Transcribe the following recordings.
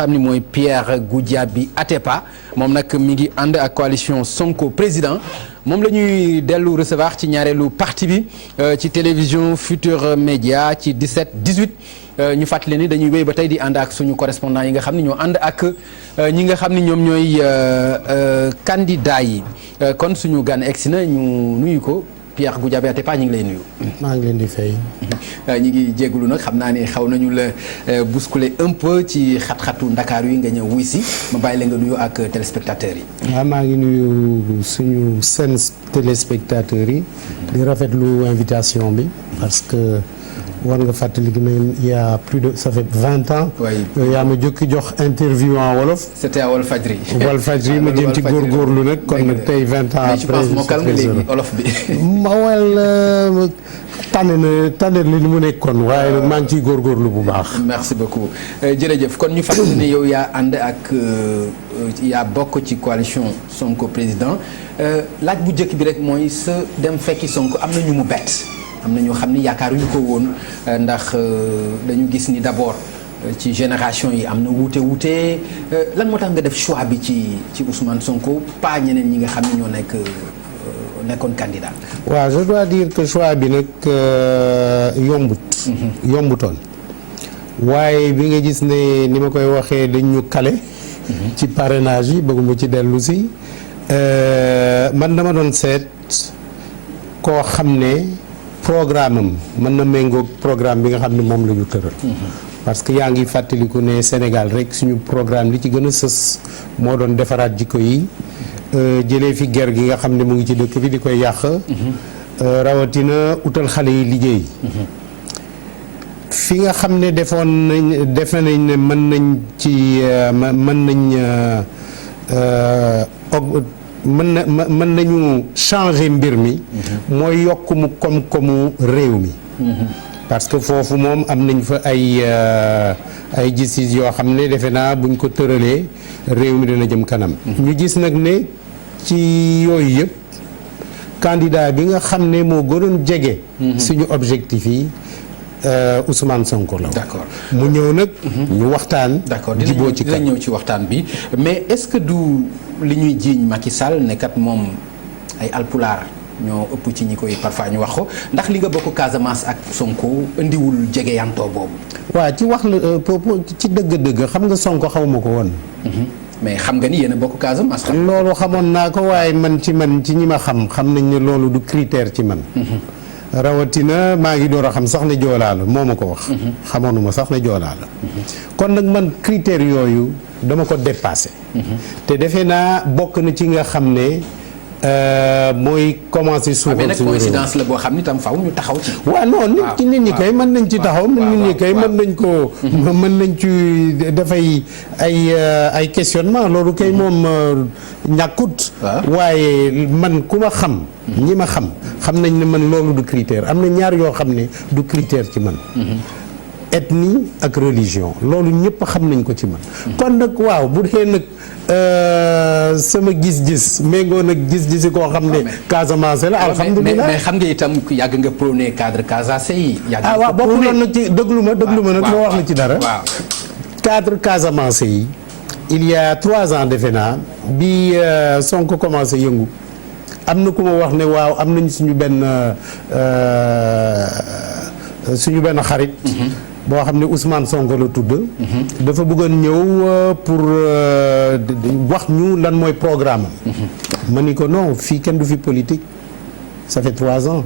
xam ni mooy Pierre Goudiaby Atepa moom nag mi ngi ànd ak coalition Sonko président moom la ñuy dellu recevoir ci ñaareelu partie bi ci télévision Futur Média ci 17 18 ñu fàttali ni dañuy wéy ba tey di ànd ak suñu correspondant yi nga xam ni ñoo ànd ak ñi nga xam ni ñoom ñooy candidat yi kon suñu gan egsi na ñu nuyu ko Pierre Goudiaby Atepa ñu ngi lay nuyu. maa ngi leen di fay. ñu ngi jégalu nag xam naa ni xaw nañu la bousculer un peu ci xat-xatu Ndakaaru yi nga ñëw wuy si ma bàyyi la nga nuyu ak téléspectateurs yi. waaw maa ngi nuyu suñu seen téléspectateurs yi. di rafetlu invitation bi parce que war nga fàttali ne il y a plus de ça fait 20 ans. oui yaa ma jokki jox interview en wolof. c'était à Walfadjri. Walfadjri ma jëm ci góorgóorlu nag kon nag tey 20 ans. mais je pense mokkal nga léegi olof bi. tànn li mu nekkoon waaye nag maa ngi ciy góorgóorlu bu baax. merci beaucoup jërëjëf kon ñu fàttali ne yow yaa ànd ak yaa bokk ci coalition Sonko président laaj bu njëkk bi rek mooy sa dem fekki Sonko am na ñu mu bett am na ñoo xam ni yaakaaruñu ko woon ndax dañu gis ni d'abord ci génération yi am na wuute lan moo tax nga def choix bi ci Ousmane Sonko pas ñeneen ñi nga xam ne ñoo nekkoon candidat. waaw je dois dire que choix bi nag yombutoon waaye bi nga gis ne ni ma koy waxee dañ ñu kale ci parrainage yi bëgguma ci dellu si man dama doon seet koo xam ne programme am mën na méngoog programme bi nga xam ne moom la ñu tëral. parce que yaa ngi fàttaliku ne Sénégal rek suñu programme li ci gën a sës moo doon defaraat jikko yi. jëlee fi ger gi nga xam ne mu ngi ci dëkk bi di koy yàq. rawatina utal xale yi liggéey. fi nga xam ne defe nañ ne mën nañu changer mbir mi. mooy yokk mu koom-koomu réew mi. parce que foofu moom am nañ fa ay gis-gis yoo xam ne defe naa buñ ko tëralee réew mi dina jëm kanam. ñu gis nag ne ci yooyu yëpp candidat bi nga xam ne moo gënoon jege. suñu objectif yi Ousmane Sonko la. d'accord mu ñëw nag. ñu waxtaan. d'accord jiboo ci dina ñëw ci waxtaan bi mais est-ce que du li ñuy jiiñ Macky Sall ne kat moom ay alpulaar ñoo ëpp ci ñi koy parfois ñu wax ko ndax li nga bokk Casamance ak Sonko indiwul jege yantoo boobu. waaw ci wax la ci dëgg-dëgg xam nga Sonko xawma ko woon. mais xam nga ni yéen a bokk Casamance. loolu xamoon naa ko waaye ci ñi ma xam nañ ne loolu du critère ci man. rawatina maa ngi door a xam sax ne joolaa la moo ma ko wax. xamoonuma sax ne joolaa la. kon nag man critère yooyu dama ko dépassé. te defe naa bokk na ci nga xam ne. mooy commencé suufal mais nag coïncidence la boo xam ni tam faw ñu taxaw ci. waaw non nit ñi kay mën nañ ci taxaw. nit ñi kay mën nañ ko mën nañ ci dafay ay questionnement loolu kay moom ñàkkut. waaye man ku ma xam. ñi ma xam nañ ne man loolu du critère am na ñaar yoo xam ne du critère ci man. ethnie ak religion loolu ñëpp xam nañ ko ci man. kon nag waaw bu dee nag sama gis-gis méngoo nag gis-gisi koo xam ne Casamance la alhamdulilah mais xam nga itam yàgg nga prôné cadre Casamance yi. waaw bokk loolu nag ci déglu ma nag moo wax la ci dara. waaw cadre Casamance yi il y a 3 ans defe naa bi Sonko commencé yëngu am na ku ma wax ne waaw am nañ suñu benn xarit. boo xam ne Ousmane Sonko la tudd. dafa bëggoon ñëw pour wax ñu lan mooy programme am. ma ni ko non fii kenn du fi politique ça fait 3 ans.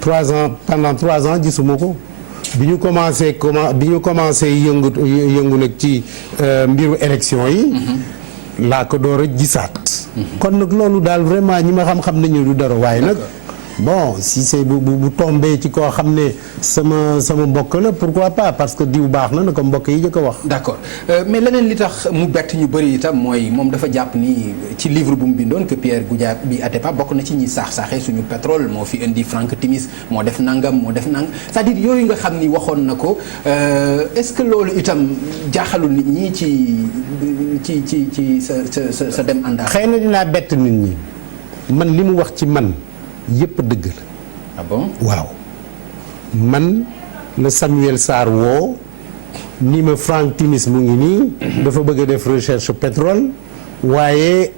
3 ans pendant 3 ans gisuma ko bi ñu commencé yëngu nag ci mbiru élection yi. laa ko door a gisaat. kon nag loolu daal vraiment ñi ma xam nañu du dara waaye nag. bon si c'est bu tombé ci koo xam ne sama mbokk la pourquoi pas parce que diw baax na ko mbokk yi jëkk a wax. d'accord mais leneen li tax mu bett ñu bëri itam mooy moom dafa jàpp ni ci livre bu mu bindoon que Pierre Goudiaby Atepa bokk na ci ñi saaxee suñu pétrole moo fi indi Franck Timis moo def nangam c'est-à-dire yooyu nga xam ni waxoon na ko est-ce que loolu itam jaaxalul nit ñi ci sa dem àndaar. xëy na dinaa bett nit ñi man li mu wax ci man. yëpp dëgg la. ah bon waaw man la Samuel Sarr woo ni ma Franck Timis mu ngi nii dafa bëgg a def recherche pétrole waaye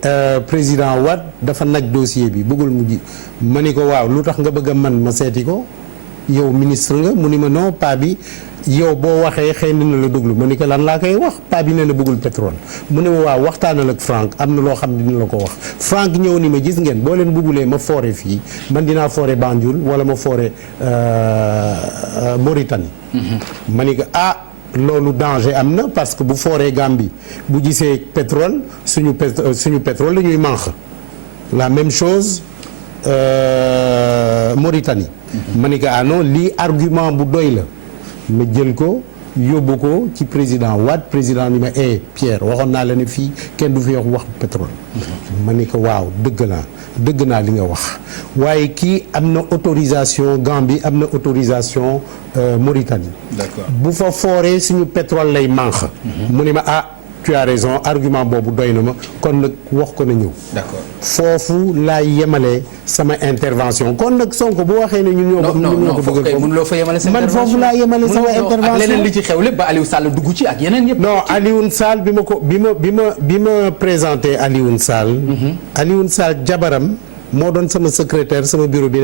président Wade dafa naj dossier bi bëggul mu ji ma ni ko waaw lu tax nga bëgg a man ma seeti ko yow ministre nga mu ni ma non pas bi yow boo waxee xëy na la déglu ma ni ko lan laa koy wax pas bi nee na bëggul pétrole mu ne ma waaw waxtaanal ak Franck am na loo xam ne dina la ko wax Franck ñëw ni ma gis ngeen boo leen bëggulee ma foore fii man dinaa foore Banjul wala ma foore Mauritanie ma ni ko loolu danger am na parce que bu fooree Gambie bu gisee pétrole suñu pétrole la ñuy manque la même chose Mauritanie ma ni ko non lii argument bu doy la ma jël ko yóbbu ko ci président Wade président ni ma Pierre waxoon naa la ne fii kenn du fi wax pétrole ma ni ko waaw dëgg naa li nga wax waaye kii am na autorisation Gambie am na autorisation Mauritanie. D'accord. Bu fa fooree suñu pétrole lay manque mu ni ma tu as raison argument boobu doy na ma kon nag wax ko na ñëw. D'accord. Foofu laay yemale sama intervention kon nag Sonko bu waxee ne ñun ñoo ko bëgg mënuloo fa yemale sa intervention man foofu laa yemale sama intervention ak leneen li ci xew lépp ba Aliou Sall dugg ci ak yeneen yëpp. non Alioune Sall bi ma présenté Alioune Sall. Alioune Sall jabaram moo doon sama secrétaire sama bureau bi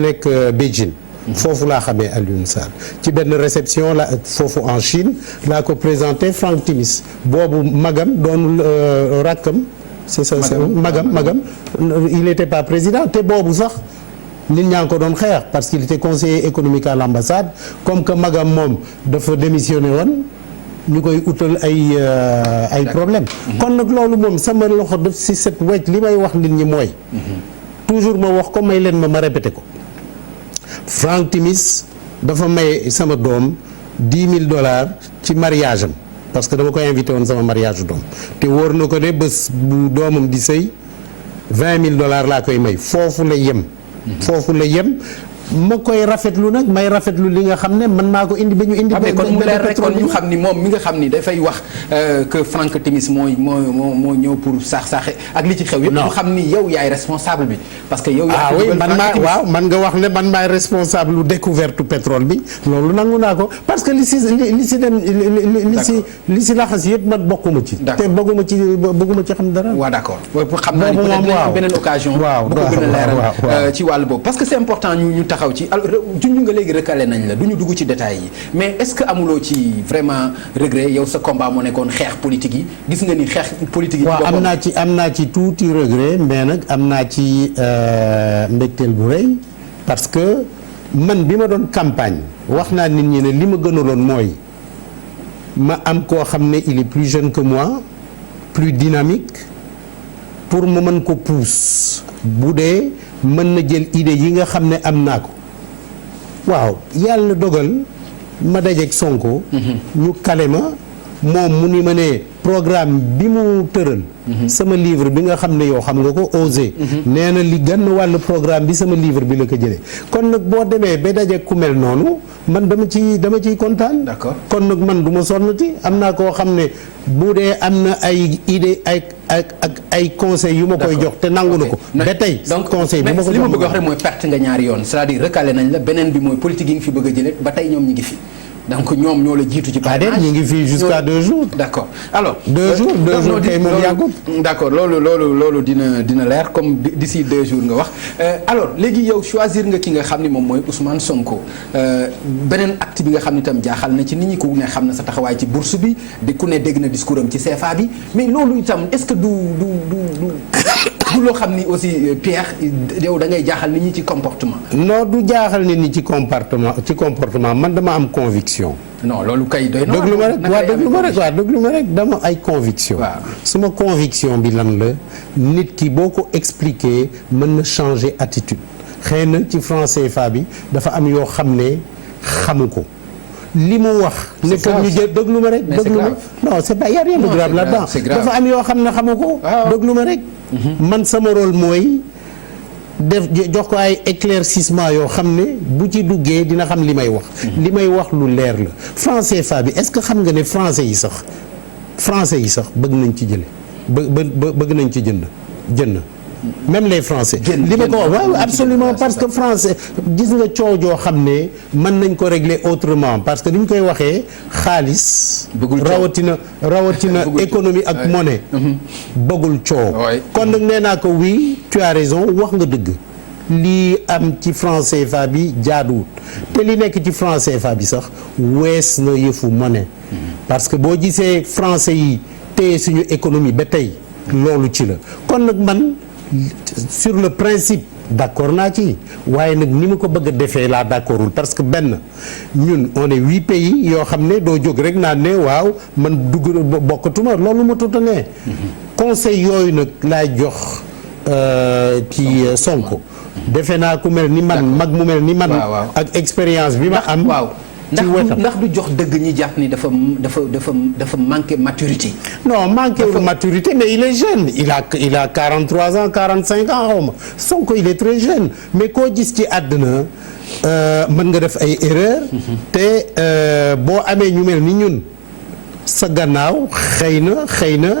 nekk Beijing. Foofu laa xamee Alioune Sall ci benn réception la foofu en Chine laa ko présenté Franck Timis boobu magam doonul rakkam c'est ça magam il n'était pas président te boobu sax nit ñaa ngi ko doon xeex parce qu'il était conseiller économique à l'ambassade comme que magam moom dafa démissionné woon ñu koy utal ay problème kon nag loolu moom sama loxo def si set wecc li may wax nit ñi mooy toujours ma wax ko may leen ma répété ko Franck Timis dafa may sama doom $10,000 ci mariage am parce que dama koy invité woon sama mariage doom te wóor na ko ne bés bu doomam di sëy $20,000 laa koy may foofu la yem ma koy rafetlu nag may rafetlu li nga xam ne man maa ko indi ba ñu indi. kon mu leer rek kon ñu xam ni moom mi nga xam ni dafay wax que Franck Timis moo ñëw pour saaxe ak li ci xew yëpp. ñu xam ni yow yaay responsable bi. parce que yow yaa oui man nga wax ne man maay responsable lu découverte pétrole bi loolu nangu naa ko parce que li si laxas yëpp man bokkuma ci. te bëgguma ci xam dara. waaw d'accord xam naa ni peut-être beneen occasion. bu ko gën a leeral ci wàllu boobu parce que c'est important ñu taxaw ci junj nga léegi recalé nañ la du ñu dugg ci détails yi mais est-ce que amuloo ci vraiment regret yow sa combat moo nekkoon xeex politique yi gis nga ni xeex politique yi. waaw am naa ci tuuti regret mais nag am naa ci mbégteel bu rëy parce que man bi ma doon campagne wax naa nit ñi ne li ma gënaloon mooy ma am koo xam ne il est plus jeune que moi plus dynamique pour ma mën ko pousse bu dee mën na jël idée yi nga xam ne am naa ko waaw yàlla dogal ma dajeek Sonko ñu kale ma moom mu ni ma ne programme bi mu tëral sama livre bi nga xam ne yow xam nga ko osé nee na li gën wàllu programme bi sama livre bi la ko jëlee kon nag boo demee ba dajeek ku mel noonu man dama ciy kontaan. D'accord. Kon nag man du ma sonnati am naa koo xam ne bu dee am na ay idée ay conseils yu ma koy jox te nangu na ko ba tey conseil bi ma ko jox li ma bëgg wax rek mooy perte nga ñaari yoon c'est-à-dire recalé nañ la beneen bi mooy politique yi nga fi bëgg a jëlee ba tey ñoom ñi ngi fi donc ñoom ñoo la jiitu ci parrainage ñu ngi fii jusqu'à 2 jours. D'accord alors. 2 jours kay moom yàggut. D'accord loolu dina leer comme d'ici 2 jours nga wax alors léegi yow choisir nga ki nga xam ni moom mooy Ousmane Sonko beneen acte bi nga xam ni itam jaaxal na ci nit ñi ku ne xam na sa taxawaay ci bourse bi di ku ne dégg na discours am ci CFA bi mais loolu itam est-ce que du loo xam ni aussi Pierre yow da ngay jaaxal nit ñi ci comportement. non du jaaxal nit ñi ci comportement man dama am conviction. non loolu kay doy na. déglu ma rek dama ay conviction. waaw suma conviction bi lan la nit ki boo ko expliquer mën na changer attitude xëy na ci franc CFA bi dafa am yoo xam ne xamu ko. li mu wax. ne que ñu jël déglu ma rek. non c'est pas y a rien de grave là-dedans. dafa am yoo xam ne xamu ko. déglu ma rek. man sama rôle mooy jox ko ay éclaircissement yoo xam ne bu ci duggee dina xam li may wax. li may wax lu leer la franc CFA bi est-ce que xam nga ne français yi sax bëgg nañ ci jële bëgg nañ ci jënd même les Français. li ma ko wax waaw absolument parce que français gis nga coow joo xam ne mën nañ ko régler autrement parce que ni ñu koy waxee xaalis. rawatina économie ak monnaie. bëggul coow. kon nag nee naa ko oui tu as raison wax nga dëgg. lii am ci franc CFA bi jaaduwut te li nekk ci franc CFA bi sax wees na yëfu monnaie. parce que boo gisee français yi téye suñu économie ba tey loolu ci la kon nag man sur le principe d'accord naa ci waaye nag ni mu ko bëgg a defee laa d'accordul parce que benn ñun on est 8 pays yoo xam ne doo jóg rek naan ne waaw man dugg bokkatuma loolu ma tuta ne conseil yooyu nag laay jox ci Sonko defe naa ku mel ni man mag mu mel ni man ak expérience bi ma am ndax du jox dëgg ñi jàpp ni dafa manqué maturité. non manqué wul maturité mais il est jeune il a 43 ans 45 ans xaw ma Sonko il est très jeune mais koo gis ci àdduna mën nga def ay erreurs. te boo amee ñu mel ni ñun sa gannaaw xëy na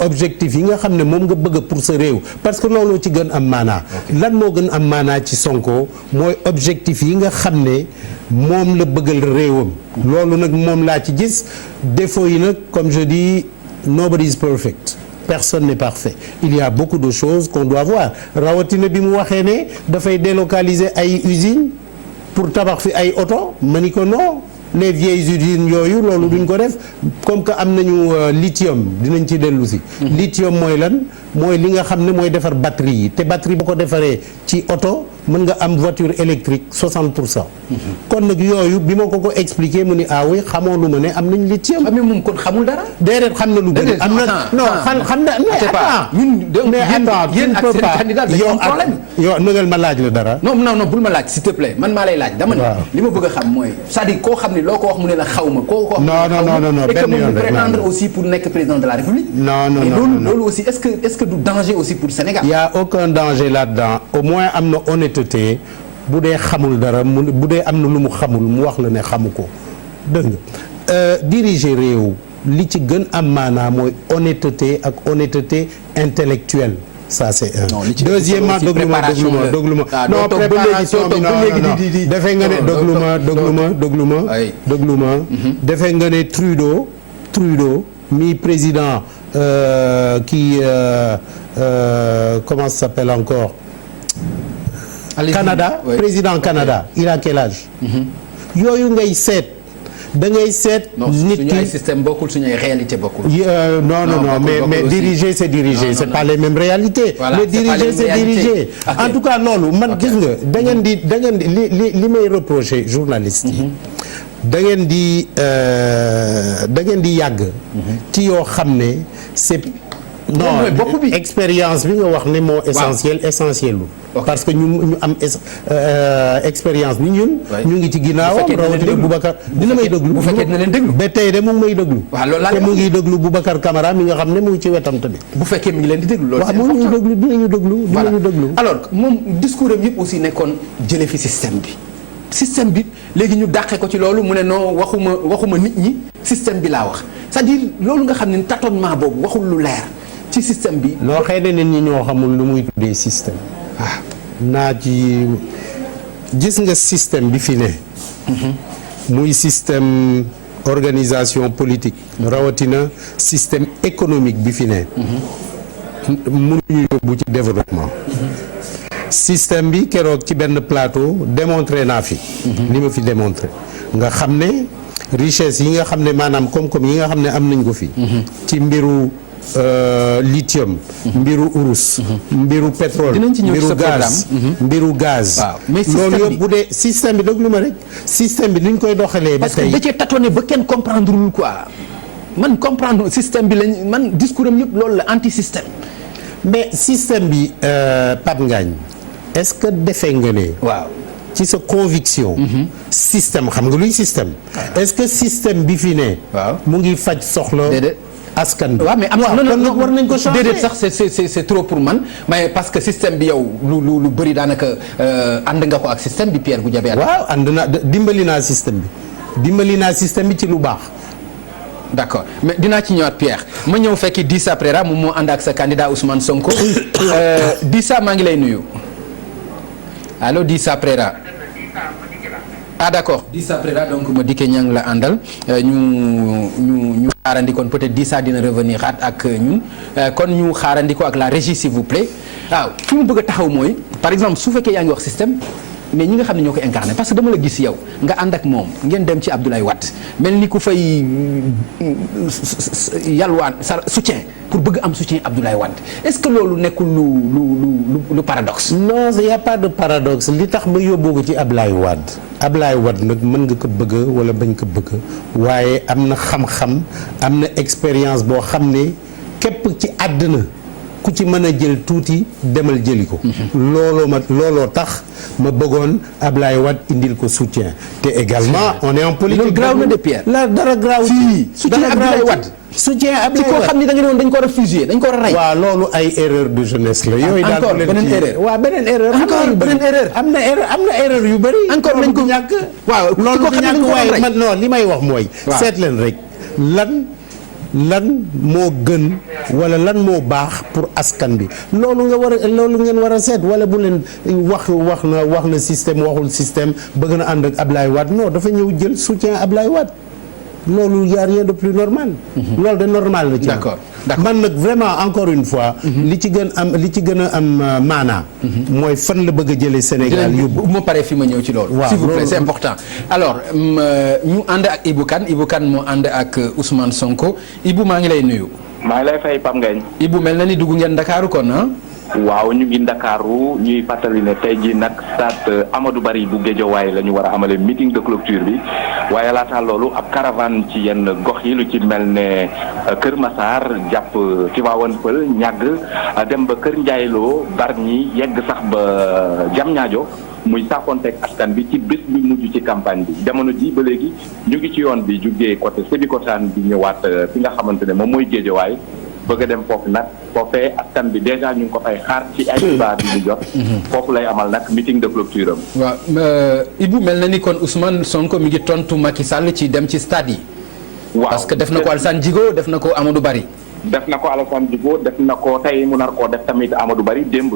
objectif yi nga xam ne moom nga bëgg pour sa réew parce que looloo ci gën am maanaa. lan moo gën am maanaa ci Sonko mooy objectif yi nga xam ne. moom la bëggal réewam loolu nag moom laa ci gis défaut yi nag comme je dis nobody is perfect personne n'est parfait il y a beaucoup de choses qu'on doit voir rawatina bi mu waxee ne dafay délocaliser ay usines pour tabax fi ay oto ma ni ko non les vieilles usines yooyu loolu duñ ko def comme que am nañu lithium dinañ ci dellu si lithium mooy lan mooy li nga xam ne mooy defar batterie yi te batterie boo ko defaree ci oto mën nga am voiture électrique 60%. kon nag yooyu bi ma ko expliqué mu ni ah oui xamoo lu ma ne am nañ lithium. mais moom kon xamul dara. déedéet xam na lu bëri am na non xam na mais attends yéen ak seen candidat dañu am problème. yow nëgal ma laaj la dara. non bul ma laaj s'il te plaît man maa lay laaj. dama ne li ma bëgg a xam mooy c'est-à-dire koo xam ne loo ko wax mu ne la xaw ma koo ko wax. non benn yoon rek prétendre aussi pour nekk président de la République. non loolu aussi est-ce que du danger aussi pour Sénégal. y a aucun danger là-dedans au moins am na honnêteté bu dee xamul dara bu dee am na lu mu xamul mu wax la ne xamu ko dégg nga diriger réew li ci gën am maanaam mooy honnêteté ak honnêteté intellectuelle ça c'est un. deuxièmement déglu ma non préparation bi non defee nga ne déglu ma defee nga ne Trudeau mi président comment ça s'appelle encore Canada président Canada il a quel âge yooyu ngay seet da ngay seet nit ki suñu ay système bokkul suñu ay réalité bokkul non mais diriger c'est diriger c'est pas les mêmes réalités mais diriger c'est diriger en tout cas loolu man gis nga da ngeen di li may reprocher journaliste yi da ngeen di yàgg ci yoo xam ne c'est non expérience bi nga wax ne moo essentiel parce que ñu am expérience bi ñun ñu ngi ci ginnaawam rawatina Boubacar dina may déglu bu fekkee dina leen déglu ba tey de mu ngi may déglu te mu ngi déglu Boubacar Camara mi nga xam ne mu ngi ci wetam tamit bu fekkee mi ngi leen di déglu loolu waaw mu ngi déglu dinañu déglu alors moom discours am yëpp aussi nekkoon jële fi système bi léegi ñu dàqee ko ci loolu mu ne non waxuma nit ñi système bi laa wax c'est-à-dire loolu nga xam ne tâtonnement boobu waxul lu leer ci système bi. noo xëy na nit ñi ñoo xamul lu muy tuddee système. naa ci gis nga système bi fi ne. muy système organisation politique. rawatina système économique bi fi ne. mënuñu yóbbu ci développement. système bi keroog ci benn plateau démontré naa fi. li ma fi démontré nga xam ne richesse yi nga xam ne maanaam koom-koom yi nga xam ne am nañ ko fi. ci mbiru. lithium mbiru urus mbiru pétrole mbiru gaz loolu yëpp bu dee système bi déglu ma rek système bi ni ñu koy doxalee ba tey parce que da cee tâtonné ba kenn comprendre lul quoi man comprendre système bi lañ man discours am yëpp loolu la anti système mais système bi Pape Ngagne est-ce que defee nga ne waaw ci sa conviction système xam nga luy système est-ce que système bi fi ne mu ngi faj soxla askan bi waaw mais am na war nañ ko changer déedéet sax c'est trop pour man mais parce que système bi yow lu bëri daanaka ànd nga ko ak système bi Pierre Goudiaby waaw ànd na dimbali naa système bi ci lu baax d'accord mais dinaa ci ñëwaat Pierre ma ñëw fekki Dissa Préra moom moo ànd ak sa candidat Ousmane Sonko Dissa maa ngi lay nuyu allo Dissa Préra ah d'accord Dissa Préra donc Madické Niang la àndal ñu xaarandi kon peut-être Dissa dina revenir ak ñun kon ñu xaarandi ko ak la régie s'il vous plaît waaw fi mu bëgg a taxaw mooy par exemple su fekkee yaa ngi wax système mais ñi nga xam ne ñoo ko incarné parce que dama la gis yow nga ànd ak moom ngeen dem ci Abdoulaye Wade mel ni ku fay yalwaan sa soutien pour bëgg am soutien Abdoulaye Wade est-ce que loolu nekkul lu paradoxe. non il y a pas de paradoxe li tax ma yóbbu ko ci Abdoulaye Wade nag mën nga ko bëgg wala bañ ko bëgg waaye am na xam-xam am na expérience boo xam ne képp ci àddina ku ci mën a jël tuuti demal jëli ko. looloo tax ma bëggoon Ablaye Wade indil ko soutien te également on est en politique. loolu graaw na de Pierre. la dara graaw ci soutien Ablaye Wade. soutien Ablaye Wade ci koo xam ni da nga ne woon dañ ko war a fusiller dañ ko war a rey. waaw loolu ay erreur de jeunesse la. yooyu daal encore beneen erreur. waaw beneen erreur. encore beneen erreur. am na erreur yu bëri. encore nañ ko ñàkk. waaw loolu du ñàkk waaye man non li may wax mooy. seet leen rek lan moo gën wala lan moo baax pour askan bi loolu ngeen war a seet wala bu leen wax na système waxul système bëgg na ànd ak Ablaye Wade non dafa ñëw jël soutien Ablaye Wade loolu y a rien de plus normal. loolu de normal la ci. d'accord man nag vraiment encore une fois. li ci gën a am maanaa. mooy fan la bëgg a jëlee Sénégal yóbbu. bu ma paree fi ma ñëw ci loolu. s'il vous plaît c'est important. alors ñu ànd ak Ibou Kane moo ànd ak Ousmane Sonko Ibou maa ngi lay nuyu. maa ngi lay fay Pape Ngagne. Ibou mel na ni dugg ngeen Ndakaaru kon ah. waaw ñu ngi Ndakaaru ñuy fàttali ne tey jii nag stade Amadou Barry bu Guédiawaye la ñu war a amale meeting de clôture bi waaye laata loolu ab caravane ci yenn gox yi lu ci mel ne Kër Massar jàpp Tivaouane Peulh ñàgg dem ba Kër Ndiaylo Bargny yegg sax ba Diamniadio muy saafonteeg askan bi ci bés bi mujj ci campagne bi jamono ji ba léegi ñu ngi ci yoon bi jugee côté Sébikotane bi ñëwaat fi nga xamante ne moom mooy Guédiawaye bëgg a dem foofu nag foofee askan bi déjà ñu ngi ko fay xaar ci ay xibaar bi ñu jot. foofu lay amal nag meeting de clôture am. waaw Ibou mel na ni kon Ousmane Sonko mi ngi tontu Macky Sall ci dem ci stade yi. waaw parce que def na ko Alassane Djigo def na ko Amadou Barry. def na ko Alassane Djigo def na ko tey mu nar koo def tamit Amadou Barry démb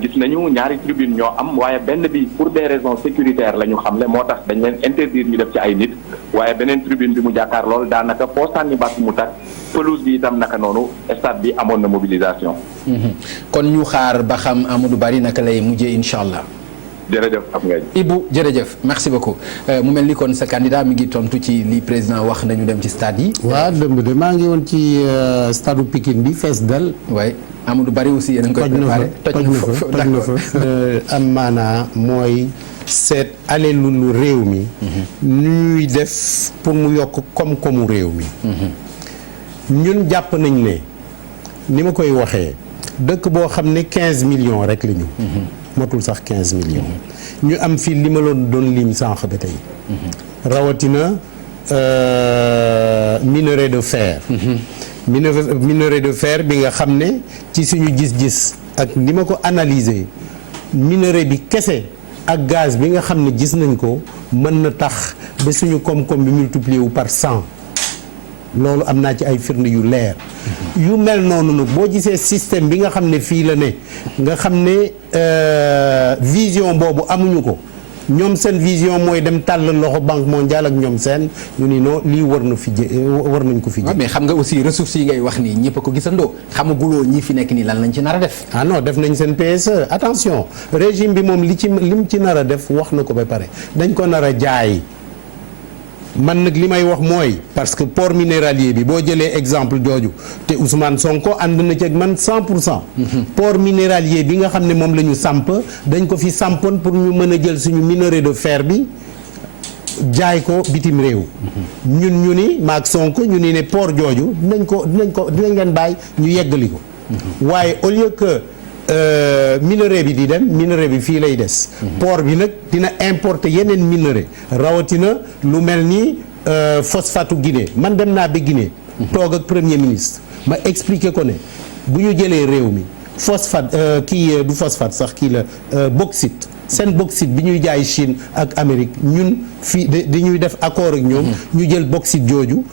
gis nañu ñaari tribune ñoo am waaye benn bi pour des raisons sécuritaires la ñu xamle moo tax dañ leen interdire ñu def ci ay nit waaye beneen tribune bi mu jàkkaar lool daanaka foo sànni bàtt mu tàkk pelouse bi itam naka noonu stade bi amoon na mobilisation. kon ñu xaar ba xam Amadou Barry naka lay mujjee incha allah. jërëjëf am nga Ibou jërëjëf merci beaucoup mu mel ni kon sa candidat mi ngi tontu ci li président wax nañu dem ci stade yi. waaw dëmb de maa ngi woon ci stade Pikine bi fees dal. waay Amadou Barry aussi yéen a ngi koy préparé. toj na fa am maanaa mooy seet alelu réew mi. ñuy def pour mu yokk koom-koomu réew mi. ñun jàpp nañ ne ni ma koy waxee dëkk boo xam ne 15 millions rek la ñu. motul sax 15 millions. ñu am fii li ma doon lim sànq ba tey. rawatina minerai de fer. minerai de fer bi nga xam ne ci suñu gis-gis ak ni ma ko analyser minerai bi kese ak gaz bi nga xam ne gis nañ ko mën na tax ba suñu koom-koom bi multiplier wu par 100. loolu am naa ci ay firnde yu leer yu mel noonu nag boo gisee système bi nga xam ne fii la ne nga xam ne vision boobu amuñu ko ñoom seen vision mooy dem tàll loxo banque mondiale ak ñoom seen ñu ni non lii war nañ ko fi jë mais xam nga aussi ressources yi ngay wax nii ñëpp a ko gisandoo xamaguloo ñi fi nekk nii lan lañ ci nar a def. ah non def nañ seen PSE attention régime bi moom lim ci nar a def wax na ko ba pare dañ ko nar a jaay. man nag li may wax mooy parce que port minéralier bi boo jëlee exemple jooju te Ousmane Sonko ànd na ci ak man 100%. port minéralier bi nga xam ne moom la ñu samp dañ ko fi sampoon pour ñu mën a jël suñu minerai de fer bi jaay ko bitim réew. ñu ni maag Sonko ñu ni ne port jooju dinañ leen bàyyi ñu yeggali ko. waaye au lieu que minerai bi di dem minerai bi fii lay des. port bi nag dina importer yeneen minerai rawatina lu mel ni phosphate Guinée man dem naa ba Guinée. toog ak premier ministre ma expliquer ko ne bu ñu jëlee réew mi phosphate du phosphate sax kii la bauxite seen bauxite bi ñuy jaay Chine ak Amérique ñun fii dañuy def accord ak ñoom. ñu jël bauxite jooju.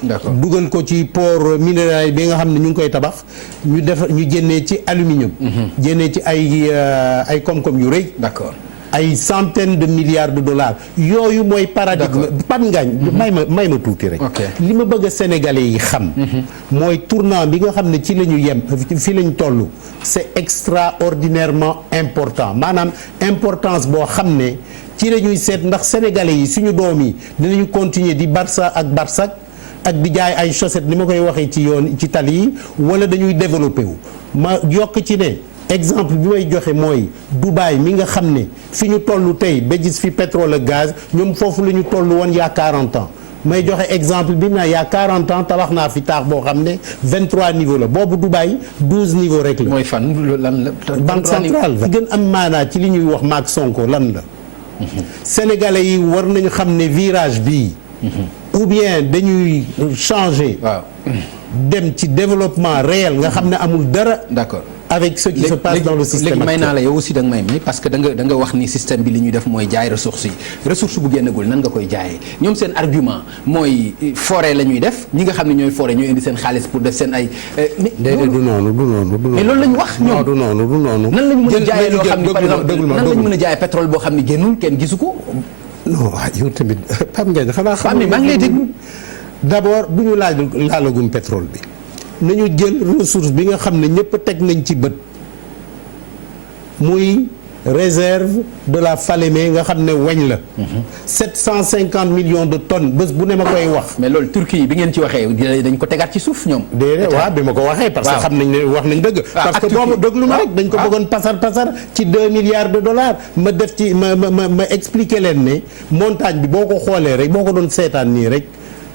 dugal ko ci port minéral bi nga xam ne ñu ngi koy tabax ñu génnee ci aluminium. génnee ci ay koom-koom yu rëy. d'accord. ay centaines de milliards de dollars yooyu mooy paradigme pan ngaañ may ma tuuti rek li ma bëgg a sénégalais yi xam mooy tournant bi nga xam ne ci la ñu yem fi la ñu toll c'est extraordinairement important maanaam importance boo xam ne ci la ñuy seet ndax sénégalais yi suñu doom yi dinañu continuer di Barça ak Barsak ak di jaay ay chaussettes ni ma koy waxee ci yoon ci tali yi wala dañuy développé wu ma yokk ci ne exemple bi may joxe mooy Dubaï mi nga xam ne fi ñu toll tey ba gis fi pétrole ak gaz ñoom foofu la ñu toll woon y a 40 ans may joxe exemple bi na y a 40 ans tabax naa fi taax boo xam ne 23 niveaux la boobu Dubaï 12 niveaux rek la. mooy fan lan la. banque centrale la. gën am maanaa ci li ñuy wax maak Sonko lan la. Sénégalais yi war nañu xam ne virage bii. ou bien dañuy changer. waaw dem ci développement réel nga xam ne amul dara. d'accord. avec ce qui se passe dans le système léegi may naa la yow aussi da nga may may parce que da nga wax ni système bi li ñuy def mooy jaay ressources yi ressource bu génnagul nan nga koy jaayee ñoom seen argument mooy forêt la ñuy def ñi nga xam ne ñooy forêt ñooy indi seen xaalis pour def seen ay. déedéet du noonu mais loolu la ñu wax ñoom du noonu. nan la ñu mën a jaayee loo xam ne par exemple nan la ñu mën a jaayee pétrole boo xam ne génnul kenn gisu ko. non waaw yow tamit Pape Ngagne xanaa xam maa ngi lay déglu. d'abord bu ñu laalagum pétrole bi. nañu jël ressource bi nga xam ne ñëpp teg nañ ci bët muy réserve de la Falémé nga xam ne weñ la. 750 millions de tonnes bés bu ne ma koy wax. mais loolu Turquie bi ngeen ci waxee dañ ko tegaat ci suuf ñoom. déedéet waaw bi ma ko waxee. parce que xam nañ ne wax nañ dëgg. parce que boobu déglu ma rek dañ ko bëggoon pasar ci 2 milliards de dollars ma def ci ma expliquer leen ne montage bi boo ko xoolee rek boo ko doon seetaan nii rek.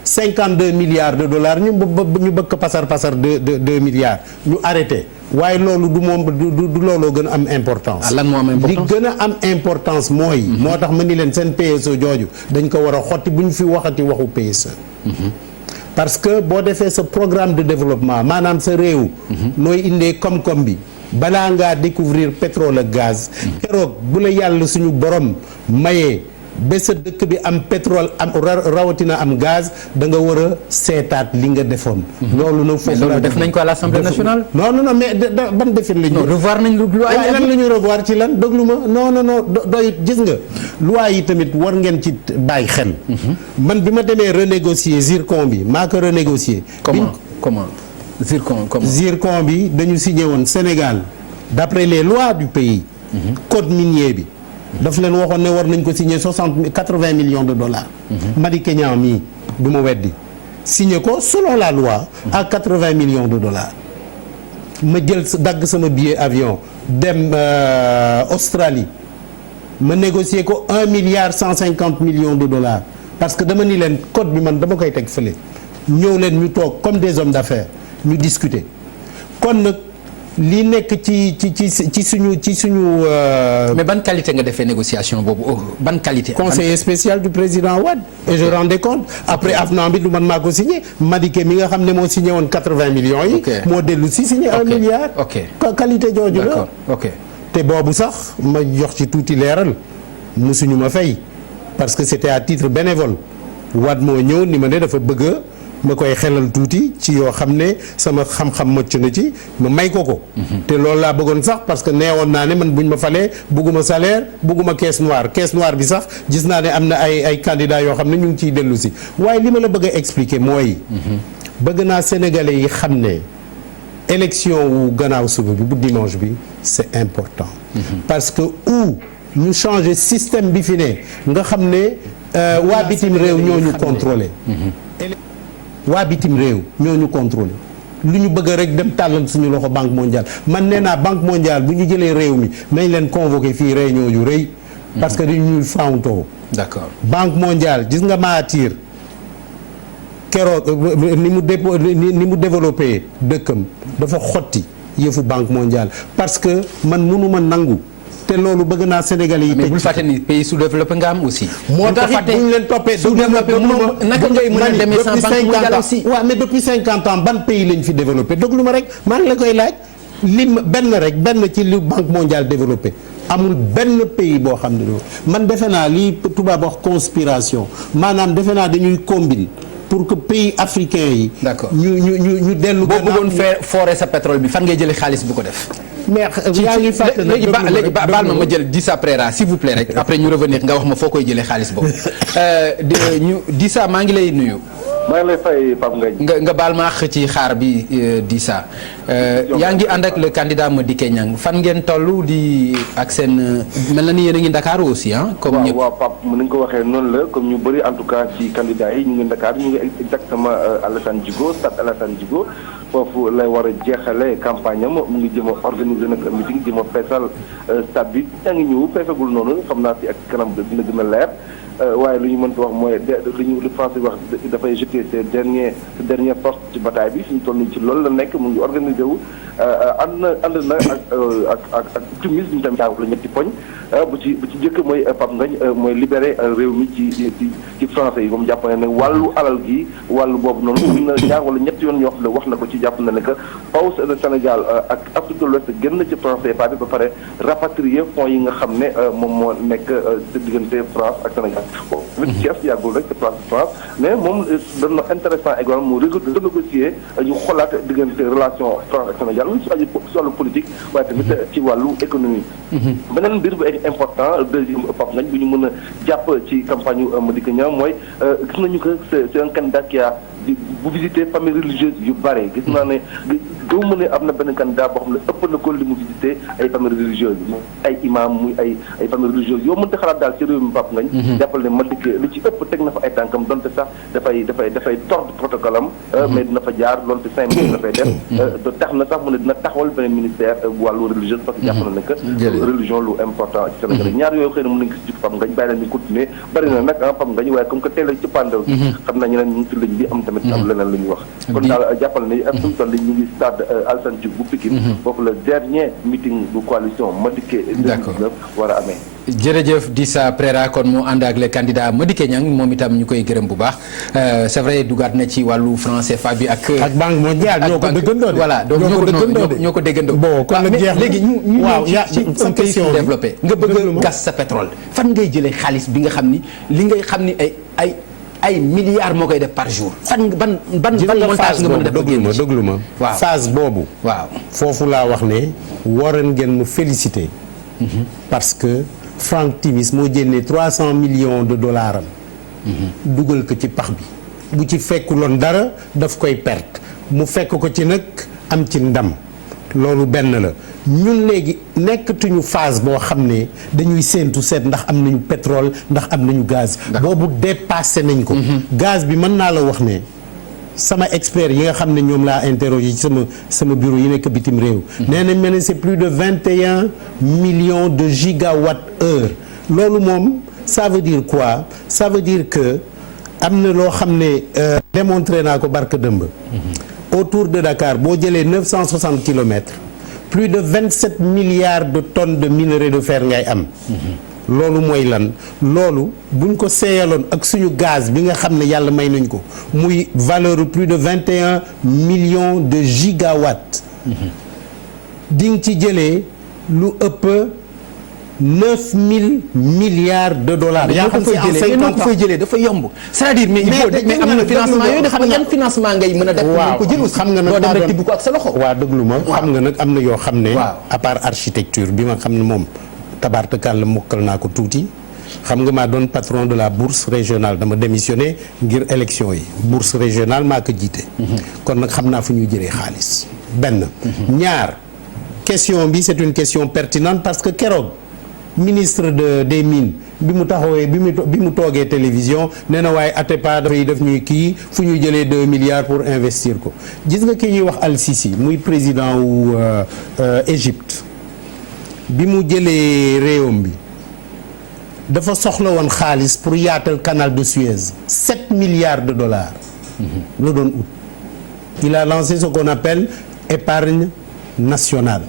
52 milliards de dollars ñu bëgg ko pasar 2 milliards ñu arrêté waaye loolu du moom du looloo gën a am importance. lan moo am importance li gën a am importance mooy. moo tax ma ni leen seen PSE jooju dañ ko war a xotti bu ñu fi waxati waxu PSE. parce que boo defee sa programme de développement maanaam sa réew. nooy indee koom-koom bi. balaa ngaa découvrir pétrole ak gaz. keroog bu la yàlla suñu borom mayee. ba sa dëkk bi am pétrole am rawatina am gaz da nga war a seetaat li nga defoon. loolu nag foofu loolu def nañ ko à l'Assemblée nationale. non mais ban defin la ñu. revoir nañ loi yi lan la ñu revoir ci lan déglu ma non doy gis nga. loi yi tamit war ngeen ci bàyyi xel. man bi ma demee renégocier zircon bi maa ko renégocier. comment zircon bi dañu signé woon Sénégal d'après les lois du pays. code minier bi. daf leen waxoon ne war nañ ko signer 80 millions de dollars. Madické Niang mii du ma weddi signer ko selon la loi à 80 millions de dollars ma jël dagg sama billet avion dem Australie ma négocier ko 1 milliard 150 millions de dollars parce que dama ni leen code bi man dama koy teg fële ñëw leen ñu toog comme des hommes d'affaires ñu discuter kon nag. li nekk ci suñu. mais ban qualité nga defee négociation boobu ban qualité. conseiller spécial du président Wade. et je rendais compte après avenant bi du man maa ko signé Madické mi nga xam ne moo signé woon 80 millions yi. moo dellu si signé 1 milliard. qualité jooju la. d'accord te boobu sax ma jox ci tuuti leeral musuñu ma fay parce que c'était à titre bénévole Wade moo ñëw ni ma ne dafa bëgg ma koy xelal tuuti ci yoo xam ne sama xam-xam mocc na ci ma may ko. te loolu laa bëggoon sax parce que neewoon naa ne man buñ ma falee bugguma salaire bugguma caisse noire bi sax gis naa ne am na ay candidats yoo xam ne ñu ngi ciy dellu si waaye li ma la bëgg a expliquer mooy. bëgg naa sénégalais yi xam ne élection wu gannaaw suba bi bu dimanche bi c'est important. parce que ñu changer système bi fi ne nga xam ne waa bitim réew ñoo ñu contrôler. waa bitim réew ñoo ñu contrôler lu ñu bëgg rek dem tàllal suñu loxo banque mondiale man nee naa banque mondiale bu ñu jëlee réew mi nañ leen convoqué fii réunion yu rëy. parce que dañuy fawntoo. d'accord banque mondiale gis nga Mahathir keroog ni mu développé dëkkam dafa xotti yëfu banque mondiale parce que man mënuma nangu. te loolu bëgg naa Sénégalais yi. mais bul fàtte ni pays sous-développé nga am aussi. moo tax it bu ñu leen toppee. sous-développé naka ngay mën a demee sans banque mondiale aussi. waaw mais depuis 50 ans ban pays lañ fi développé déglu ma rek maa ngi la koy laaj lim benn ci lu banque mondiale développé amul benn pays boo xam ne man defe naa lii tubaab wax conspiration maanaam defe naa dañuy combine pour que pays africains yi. d'accord ñu dellu. boo bëggoon forer sa pétrole bi fan ngay jëlee xaalis bu ko def. mais yaa ngi fàtte nag léegi baal ma jël Dissa Préra s'il vous plaît rek après ñu revenir nga wax ma foo koy jëlee xaalis boobu Dissa maa ngi lay nuyu. maa ngi lay fay Pape Ngagne. nga baal ma àq ci xaar bi Dissa. yaa ngi ànd ak le candidat Madické Niang fan ngeen toll di ak seen mel na ni yéen a ngi Dakar aussi ah. comme ñëpp waaw Pape ni nga ko waxee noonu la comme ñu bëri en tout cas ci candidats yi ñu ngi Dakar ñu ngi exactement Alassane Djigo stade Alassane Djigo foofu lay war a jeexale campagne am mu ngi jëm a organiser nag meeting jëm a feesal stade bi yaa ngi ñëw feesagul noonu xam naa si ak kanam dina gën a leer. waaye lu ñu mënta wax mooy li français wax dafay jeter ses dernières forces ci bataille bi fi ñu toll nii ci loolu la nekk mu ngi organisé wu ànd na ak optimisme tamit la ñetti poñ bu ci jëkk mooy Pape Ngagne mooy libéré réew mi ci français yi moom jàpp ne wàllu alal gi wàllu boobu noonu mun na ñaar wala ñetti yoon yoo xam ne wax na ko ci jàpp na ne que faw Sénégal ak Afrique de l'Ouest génn ci français ba pare rapatrier fonds yi nga xam ne moom moo nekk diggante France ak Sénégal léegi Thiès yàggul rek ci place de France mais moom doon na intéressant également mu renégocier ñu xoolaat diggante relation France ak Sénégal lu ci wàllu politique waaye tamit ci wàllu économie. beneen mbir bu important deuxième Pape Ngagne bu ñu mën a jàpp ci campagne yu Madické Niang mooy gis nañu que c'est un candidat qui a bu visité famille religieuse yu bare gis naa ne gëw ma ne am na benn candidat boo xam ne ëpp na ko li mu visité ay famille religieuse ay imam muy ay famille religieuse yoo mënta xalaat daal ci réew mi Pape Ngagne jàppal ne Madické li ci ëpp teg na fa ay tànkam donte sax dafay tord protocole am mais dina fa jaar donte 5 minutes dafay def tax na sax mu ne dina taxawal beneen ministère bu wàllu religieuse parce que jàpp na ne que religion lu important ci Sénégal ñaar yooyu xëy na mën nañ gis ci Pape Ngagne bàyyi leen ñu continuer bari na nag Pape Ngagne waaye comme que teel a ci pandaw gi xam naa ñeneen ñu ngi ci ligne bi am tamit am leneen lu ñuy wax kon daal jàppal ne ak suñu toll ñu ngi stade Alassane Djigo bu Pikine foofu le dernier meeting bu coalition Madické 2019 war a amee jërëjëf Dissa Préra kon mu ànd ak le candidat Madické Niang moom itam ñu koy gërëm bu baax c'est vrai dugaat na ci wàllu franc CFA bi ak banque mondiale ñoo ko dëggandoo de voilà donc ñoo ko déggandoo bon kon nag jeex léegi ñu waaw ci un pays développé nga bëgg a gas sa pétrole fan ngay jëlee xaalis bi nga xam ni li ngay xam ni ay milliards moo koy def par jour fan ban montage nga mën a def déglu ma waaw phase boobu waaw foofu laa wax ne waroon ngeen mu féliciter parce que Franck Timis moo génnee 300 millions de dollars am dugal ko ci pax bi bu ci fekkuloon dara daf koy perte mu fekk ko ci nag am ci ndam loolu benn la ñun léegi nekkatuñu phase boo xam ne dañuy séentu seet ndax am nañu pétrole ndax am nañu gaz boobu dépassé nañ ko gaz bi mën naa la wax ne sama expert yi nga xam ne ñoom laa interrogé ci sama bureau yi nekk bitim réew nee nañ mel ne c'est plus de 21 millions de gigawatt-heure loolu moom ça veut dire quoi ça veut dire que am na loo xam ne démontré naa ko barka dëmb autour de Dakar boo jëlee 960 kilomètres plus de 27 milliards de tonnes de minerai de fer ngay am loolu mooy lan loolu buñ ko seeyaloon ak suñu gaz bi nga xam ne yàlla may nañ ko muy valeur plus de 21 millions de gigawatts di nga ci jëlee lu ëpp 9000 milliards de dollars. yaa xam si en 50 ans ko fay jëlee dafa yomb. c'est-à-dire mais il faut mais am na financement yooyu xam nga yan financement ngay mën a def. waaw ko jël xam nga nag doo dem rek tibb ko ak sa loxo. waaw déglu ma xam nga nag am na yoo xam ne. waaw à part architecture bi ma xam ne moom tabaarkalla mokkal naa ko tuuti. xam nga maa doon patron de la bourse régionale dama démissionné ngir élection yi bourse régionale maa ko jiite. kon nag xam naa fu ñuy jëlee xaalis. benn. ñaar question bi c'est une question pertinente parce que keroog. ministre des mines bi mu taxawee bi mu toogee télévision nee na waaye Atepa dafay def ñuy kii fu ñuy jëlee 2 milliards pour investir ko gis nga ki ñuy wax Al-Sisi muy président wu Égypte bi mu jëlee réewam bi dafa soxla woon xaalis pour yaatal canal de Suez 7 milliards de dollars la doon ut il a lancé ce qu'on appelle épargne nationale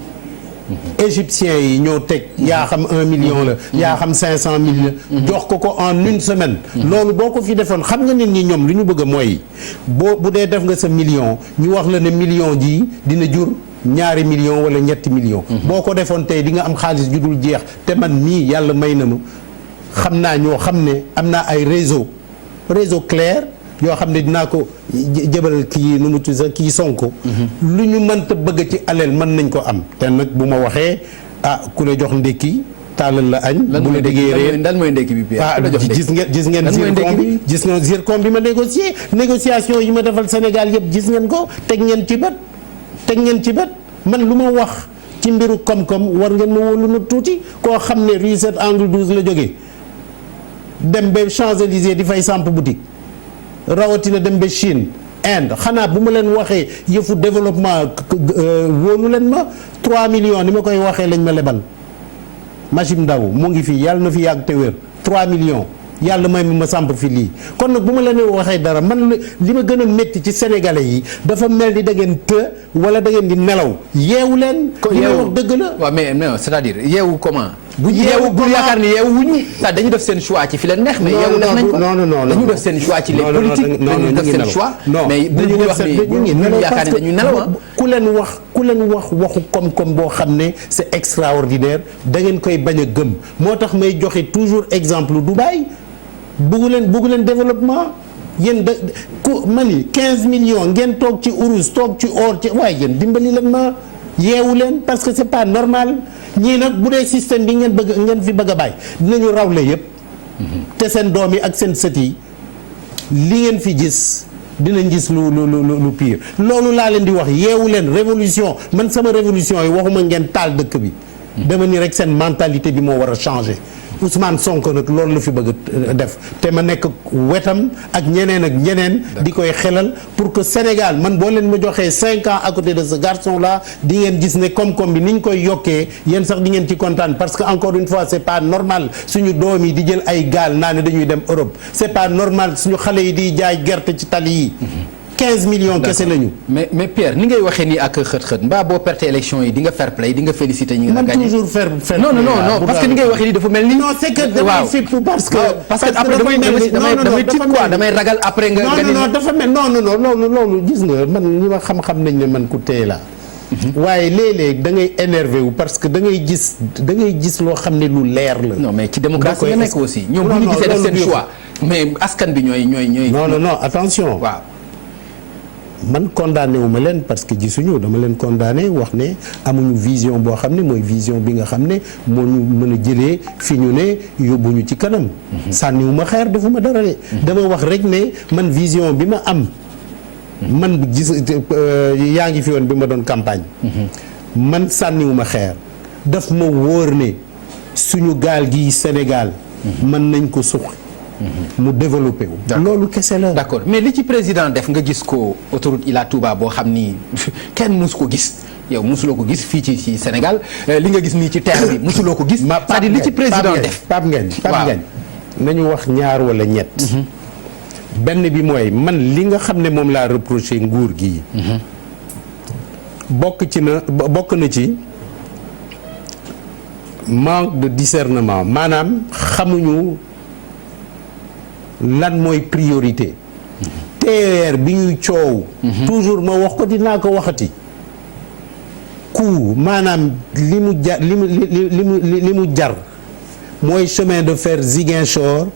égyptiens yi ñoo teg yaa xam 1 million la yaa xam 500 000 la jox ko en une semaine loolu boo ko fi defoon xam nga nit ñi ñoom lu ñu bëgg mooy bu dee def nga sa million ñu wax la ne million ji dina jur 2 millions wala 3 millions. boo ko defoon tey di nga am xaalis ju dul jeex te man mii yàlla may na ma xam naa ñoo xam ne am naa ay réseau clair yoo xam ne dinaa ko jëbal kii nu mu tudd sax kii Sonko. lu ñu mënta bëgg ci aleel mën nañ ko am te nag bu ma waxee ku la jox ndékki taalal la añ. bu la déggee réer lan mooy ndékki bi Pierre gis ngeen zircon bi ma négociation yi ma defal Sénégal yëpp gis ngeen ko teg ngeen ci bët man lu ma wax ci mbiru koom-koom war ngeen ma wóolu na tuuti koo xam ne rue 7 angle 12 la jógee dem ba Champs-Élysées di fay samp boutique rawatina dem ba Chine Inde xanaa bu ma leen waxee yëfu développement wóolu leen ma 3 millions ni ma koy waxee lañ ma lebal machine ndaw mu ngi fii yàlla na fi yàgg te wér 3 millions yàlla may ma samp fi lii kon nag bu ma leen waxee dara man li ma gën a métti ci sénégalais yi dafa mel ni da ngeen wala da ngeen di nelaw yeewu leen. li may wax dëgg la. waaw mais non c'est-à-dire yeewu comment. bu yaakaar ni yeewu wuñu dañu def seen choix ci fi leen neex. mais yeewu def nañ ko non dañu def seen choix ci les politiques dañu def seen choix. mais bu ñu wax ni bu ñu yaakaar ni dañu nelaw ku leen wax waxu koom-koom boo xam ne c'est extraordinaire da ngeen koy bañ a gëm moo tax may joxe toujours exemple Dubaï. bëggu leen développement yéen mani 15 millions ngeen toog ci urus toog ci or ci waaye yéen dimbali leen ma yeewu leen parce que c'est pas normal ñii nag bu dee système bi ngeen fi bëgg a bàyyi dinañu rawle yépp te seen doom yi ak seen sët yi li ngeen fi gis dinañ gis lu pire loolu laa leen di wax yeewu leen révolution man sama révolution yi waxuma ngeen taal dëkk bi dama ni rek seen mentalité bi moo war a changer Ousmane Sonko nag loolu la fi bëgg a def te ma nekk wetam ak ñeneen di koy xelal pour que Sénégal man boo leen ma joxee 5 ans à côté de ce garçon là di ngeen gis ne koom-koom bi ni ñu koy yokkee yéen sax di ngeen ci kontaan parce que encore une fois c'est pas normal suñu doom yi di jël ay gaal naa ne dañuy dem Europe c'est pas normal suñu xale yi di jaay gerte ci tali yi 15 millions kese lañu. mais Pierre ni ngay waxee nii ak xët-xët mbaa boo perte élection yi di nga fair play di nga féliciter ñi nga gagné. man toujours fair non parce que ni ngay waxee nii dafa mel ni. non c'est que damay fippu parce que après damay tiit quoi damay ragal après nga. non dafa mel non loolu gis nga man ñi ma xam nañ ne man ku téye la waaye léeg-léeg da ngay énervé wu parce que da ngay gis loo xam ne lu leer la. non mais ci démocratie nga nekk aussi. ñoom bu ñu gisee def seen choix mais askan bi ñooy. non attention. waaw. man condamné wu ma leen parce que gisuñu dama leen condamné wax ne amuñu vision boo xam ne mooy vision bi nga xam ne moo ñu mën a jëlee fi ñu ne yóbbuñu ci kanam. sànniwu ma xeer defuma dara de. dama wax rek ne man vision bi ma am. man gis yaa ngi fi woon bi ma doon campagne. man sànniwu ma xeer daf ma wóor ne suñu gaal gi Sénégal. mën nañ ko suq. mu développé wu. loolu kese la. d'accord mais li ci président def nga gis ko autoroute Ila Touba boo xam ni kenn musu ko gis yow musuloo ko gis fii ci Sénégal li nga gis nii ci terre bi musuloo ko gis. c'est-à-dire li ci président def. Pape Ngagne nañu wax ñaar wala ñett. benn bi mooy man li nga xam ne moom laa reproché nguur gi. bokk na ci manque de discernement maanaam xamuñu. lan mooy priorité. TER bi ñuy coow. toujours ma wax ko dinaa ko waxati. maanaam li mu jar mooy chemin de fer Ziguinchor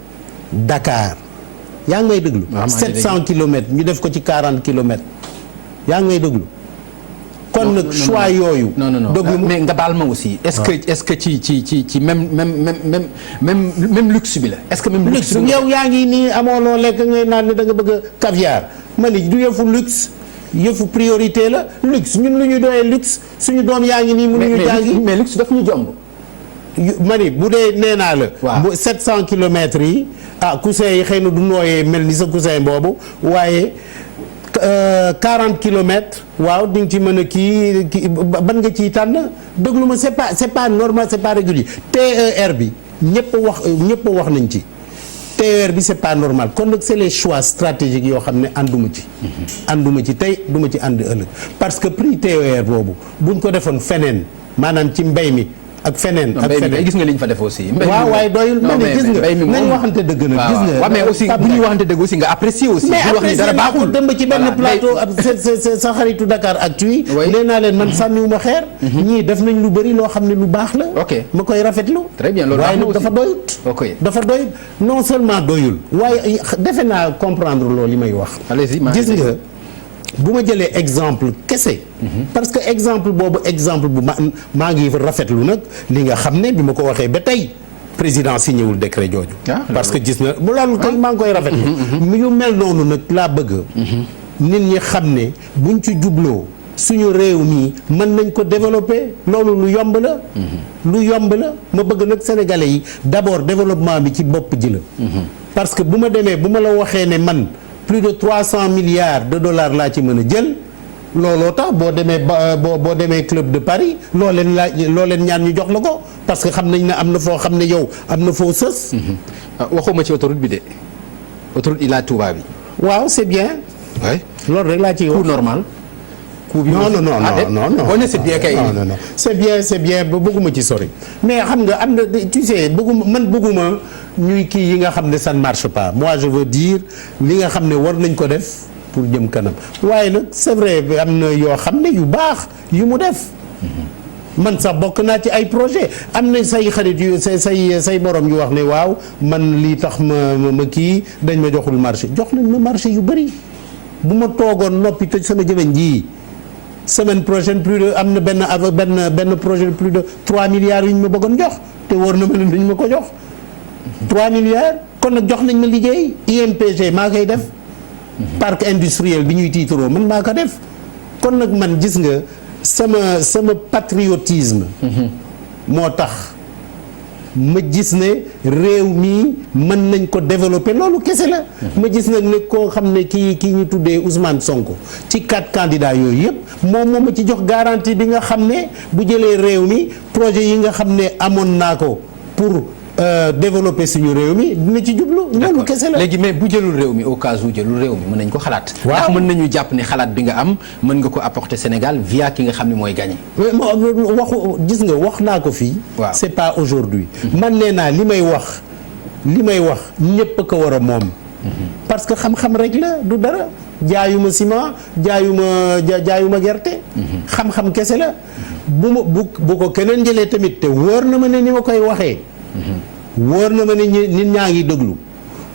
Dakar yaa ngi may déglu. 700 kilomètres ñu def ko ci 40 kilomètres yaa ngi may déglu. kon nag choix yooyu. non mais nga baal ma aussi. est-ce que ci même luxe bi la. est-ce que même luxe yow yaa ngi nii amoo loo lekk ngay naan ne da nga bëgg a caviar ma ni du yëfu luxe yëfu priorité la luxe ñun lu ñu doyee luxe suñu doom yaa ngi nii mënuñu jàngi. mais luxe daf ñu jomb. ma ni bu dee nee naa la. waaw bu 700 kilomètres yi coussin yi xëy na du nooyee mel ni sa coussin boobu waaye. 40 kilomètres waaw di nga ci mën a kii ban nga ciy tànn déglu ma c'est pas normal c'est pas régulier TER bi ñëpp wax nañ ci TER bi c'est pas normal kon nag c'est les choix stratégiques yoo xam ne ànduma ci tey duma ci ànd ëllëg parce que prix TER boobu buñ ko defoon feneen maanaam ci mbay mi ak feneen. ak feneen gis nga li ñu fa def aussi. waaw waaye doyul ma ne gis nga nañ waxante dëgg nag. gis nga waaw mais aussi bu ñuy waxante dëgg aussi nga apprécier aussi. mais wax ni dara baaxul dëmb ci benn plateau ab sa xaritu Dakar Actu yi. nee naa leen man sànniwuma xeer. ñii def nañ lu bëri loo xam ne lu baax la. ok ma koy rafetlu. très bien loolu waaye nag dafa doyut. ok dafa doyut non seulement doyul. waaye defe naa comprendre loolu li may wax. allez-y gis nga. bu ma jëlee exemple kese. parce que exemple boobu exemple bu maa ngi rafetlu nag li nga xam ne bi ma ko waxee ba tey président signé wul décret jooju. parce que gis na bu loolu kay maa ngi koy rafetlu. yu mel noonu nag laa bëgg. nit ñi xam ne buñ ci jubloo suñu réew mi mën nañ ko développer loolu lu yomb la. lu yomb la ma bëgg nag sénégalais yi d'abord développement bi ci bopp ji la. parce que bu ma demee bu ma la waxee ne man. plus de 300 milliards de dollars laa ci mën a jël looloo tax boo demee club de Paris loo leen ñaan ñu jox la ko parce que xam nañ ne am na foo xam ne yow am na foo sës. waxuma ci autoroute bi de autoroute Ila Touba bi. waaw c'est bien. oui loolu rek laa ciy wax. coût normal. coût bi non boo ne c'est bien kay. non c'est bien ba bëgguma ci sori mais xam nga am na tu sais bëgguma ñuy kii yi nga xam ne ça ne marche pas moi je veux dire li nga xam ne war nañ ko def pour jëm kanam waaye nag c'est vrai am na yoo xam ne yu baax yu mu def man sax bokk naa ci ay projet am na say xarit yu say borom yu wax ne waaw man lii tax ma kii dañ ma joxul marché jox nañ ma marché yu bëri bu ma toogoon noppi tëj sama jëmeñ ji semaine prochaine plus de am na benn projet de plus de 3 milliards yu ñu ma bëggoon jox te wóor na ma ne duñ ma ko jox 3 milliards kon nag jox nañ ma liggéey IMPG maa koy def parc industriel bi ñuy tiitaroo man maa ko def kon nag man gis nga sama patriotisme moo tax ma gis ne réew mi mën nañ ko développer loolu kese la ma gis nag ne koo xam ne kii ñu tuddee Ousmane Sonko ci 4 candidats yooyu yëpp moom ma ci jox garantie bi nga xam ne bu jëlee réew mi projet yi nga xam ne amoon naa ko pour développer suñu réew mi dina ci jublu. loolu kese la léegi mais bu jëlul réew mi au cas où jëlul réew mi mën nañ ko xalaat. ndax mën nañu jàpp ne xalaat bi nga am mën nga ko apporter Sénégal via ki nga xam ne mooy gagné. gis nga wax naa ko fii. waaw c'est pas aujourd'hui man nee naa li may wax ñépp a ko war a moom. parce que xam-xam rek la du dara jaayuma ciment jaayuma gerte. xam-xam kese la. bu ko keneen jëlee tamit te wóor na ma ne ni ma koy waxee. wóor na ma ne nit ñaa ngi déglu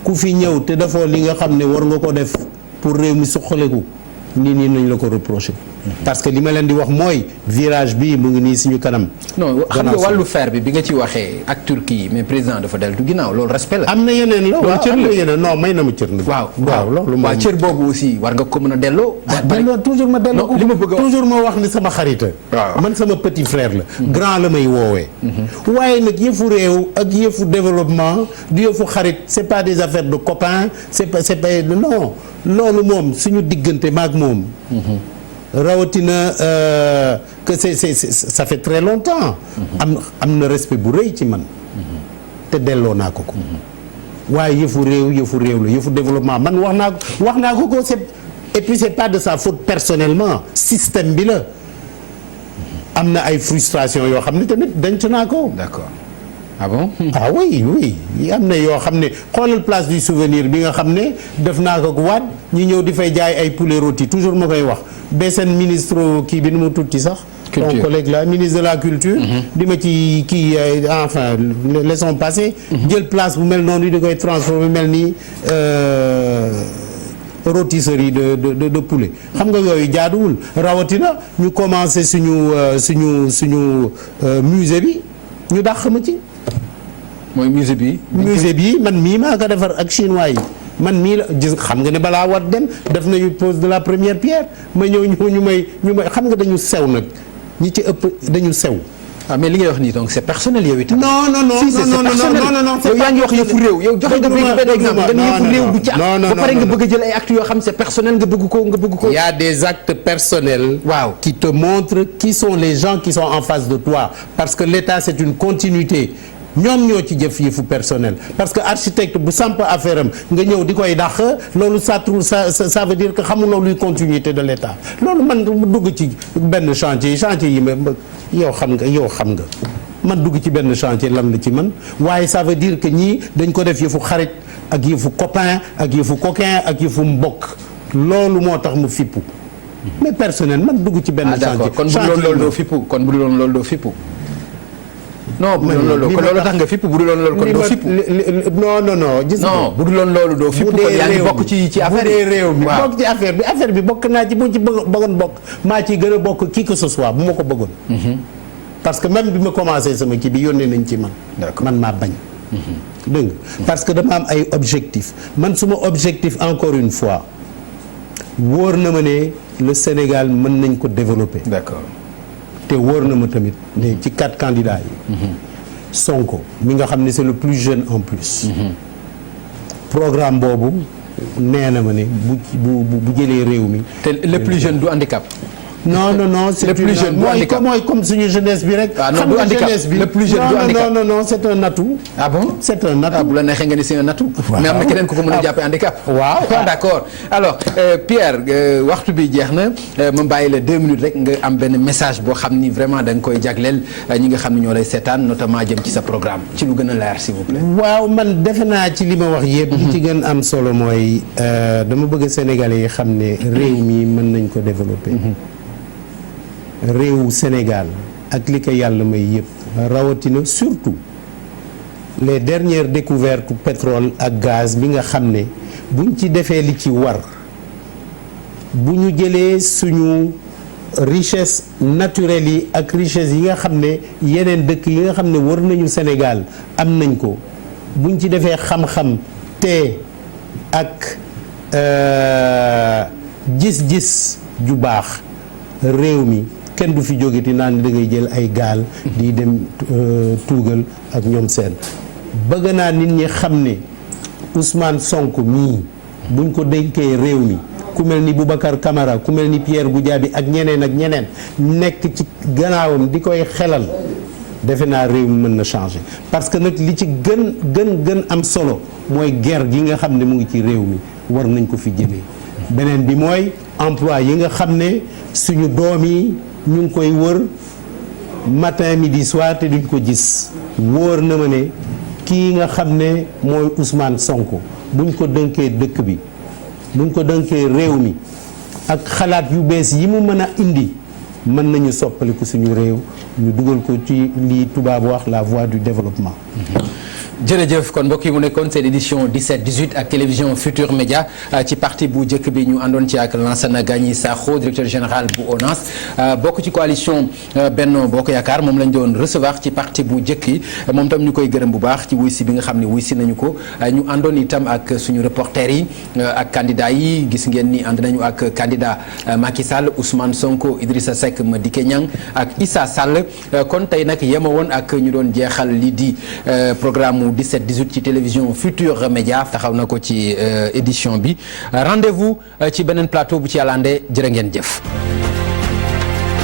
ku fi ñëw te dafoo li nga xam ne war nga ko def pour réew mi suqaleku nit ñi nañ la ko reprocher. parce que li ma leen di wax mooy virage bi mu ngi nii suñu kanam. non xam nga wàllu fer bi nga ci waxee ak Turquie mais président dafa dellu ginnaaw loolu respect la. am na yeneen la waaw am na yeneen non may na ma cër nag. waaw loolu waaw cër boobu aussi war nga ko mën a delloo. delloo toujours ma delloo ko li ma bëgg a toujours ma wax ni sama xarita man sama petit frère la. grand la may woowee. waaye nag yëfu réew ak yëfu développement du yëfu xarit c'est pas des affaires de copains c'est pas non loolu moom suñu diggante maag moom. rawatina que ça fait très longtemps. am na respect bu rëy ci man. te delloo naa ko ko. waaye yëfu réew la yëfu développement man wax naa ko et puis c'est pas de sa faute personnellement système bi la. am na ay frustration yoo xam ne tamit denc naa ko. d'accord. ah bon. ah oui am na yoo xam ne xoolal place du souvenir bi nga xam ne def naa ko waat ñu ñëw di fay jaay ay poulet rôti toujours ma koy wax ba seen ministre kii bi nu mu tuuti sax. ton collègue là ministre de la culture. di ma ci kii enfin laissons passer. jël place bu mel noonu di koy transformer mel ni rôtisserie de poulet xam nga yooyu jaaduwul rawatina ñu commencé suñu musée bi ñu dàq ma ci. mooy musée bi man mii maa ko defar ak chinois yi man mii la gis xam nga ne balaa war dem def nañu pose de la première pierre ma ñëw ñu may xam nga dañu sew nag ñi ci ëpp dañu sew. ah mais li ngay wax nii donc c'est personnel yow itam. non yow yaa ngi wax yëfu réew yow joxe nga benn exemple nga ne yëfu réew du ca ba pare nga bëgg a jël ay actes yoo xam c'est personnel nga bëgg ko. Il y a des actes personnels. waaw qui te montrent qui sont les gens qui sont en face de toi parce que l'État c'est une continuité. ñoom ñoo ci jëf yëfu personnel parce que architecte bu samp affaire am nga ñëw di koy dàq loolu ça veut dire que xamuloo luy continuité de l'État loolu man dugg ci benn chantier yi ma yow xam nga man dugg ci benn chantier lan la ci man waaye ça veut dire que ñii dañ ko def yëfu xarit ak yëfu copain ak yëfu coquin ak yëfu mbokk loolu moo tax mu fippu mais personnel man dugg ci benn chantier. kon bu dul loolu doo fippu kon bu dul loolu doo fippu. non bu dul loolu kon loolu tax nga fippu bu dul loolu kon doo fippu. non gis nga. non bu dul loolu doo fippu kon yaa ngi bokk ci affaire bu dee réew mi waaw bokk ci affaire bi bokk naa ci bu ci bëggoon bokk maa ci gën a bokk qui que ce soit bu ma ko bëggoon. parce que même bi ma commencé sama kii bi yónnee nañ ci man. man maa bañ. dégg nga parce que dama am ay objectif man suma objectif encore une fois wóor na ma ne le Sénégal mën nañ ko développer. d'accord. te wóor na ma tamit ne ci 4 candidats yi. Sonko mi nga xam ne c'est le plus jeune en plus. programme boobu nee na ma ne bu jëlee réew mi. te le plus jeune du handicap. non c'est le plus jeune du handicap mooy comme suñu jeunesse bi rek. ah non du handicap le plus jeune du handicap non c'est un atout. ah bon c'est un atout. bu la neexee nga ni c'est un atout. mais am na keneen ku ko mën a jàppee handicap. waaw d'accord alors Pierre waxtu bi jeex na ma bàyyi la 2 minutes rek nga am benn message boo xam ni vraiment da nga koy jagleel ñi nga xam ne ñoo lay seetaan notamment jëm ci sa programme ci lu gën a leer s'il vous plaît. waaw man defe naa ci li ma wax yëpp. li ci gën am solo mooy dama bëgg Sénégalais yi xam ne réew mi mën nañ ko développer. réewu Sénégal ak li ko yàlla may yëpp rawatina surtout les dernières découvertes pétrole ak gaz bi nga xam ne buñ ci defee li ci war bu ñu jëlee suñu richesse naturelle yi ak richesse yi nga xam ne yeneen dëkk yi nga xam ne war nañu Sénégal am nañ ko buñ ci defee xam-xam te ak gis-gis ju baax réew mi kenn du fi jóge ti naan da ngay jël ay gaal di dem tuugal ak ñoom seen bëgg naa nit ñi xam ne Ousmane Sonko mii buñ ko dénkee réew mi ku mel ni Boubacar Camara ku mel ni Pierre Goudiaby ak ñeneen nekk ci gannaawam di koy xelal defe naa réew mi mën na changer parce que nag li ci gën am solo mooy guerre gi nga xam ne mu ngi ci réew mi war nañ ko fi jëlee beneen bi mooy emploi yi nga xam ne suñu doom yi ñu ngi koy wër matin midi soir te duñ ko gis wóor na ma ne kii nga xam ne mooy Ousmane Sonko buñ ko dënkee dëkk bi buñ ko dënkee réew mi ak xalaat yu bees yi mu mën a indi mën nañu soppaliku suñu réew ñu dugal ko ci lii tubaab wax la voie du développement. jërëjëf kon mbokk yi mu nekkoon seen édition 17-18 ak télévision Futur Média ci parti bu njëkk bi ñu àndoon ci ak Lansana Gagny Sakho directeur général bu ONAS bokk ci coalition Benno Bokk Yaakaar moom lañ doon recevoir ci parti bu njëkk yi moom tam ñu koy gërëm bu baax ci wuy si bi nga xam ne wuy si nañu ko ñu àndoon itam ak suñu reporter yi ak candidat yi gis ngeen ni ànd nañu ak candidat Macky Sall Ousmane Sonko Idrissa Seck Madické Niang ak Issa Sall kon tey nag yema woon ak ñu doon jeexal lii di programme 17-18 ci télévision Futur Média taxaw na ko ci édition bi rendez-vous ci beneen plateau bu ci yàlla andee jërë ngeen jëf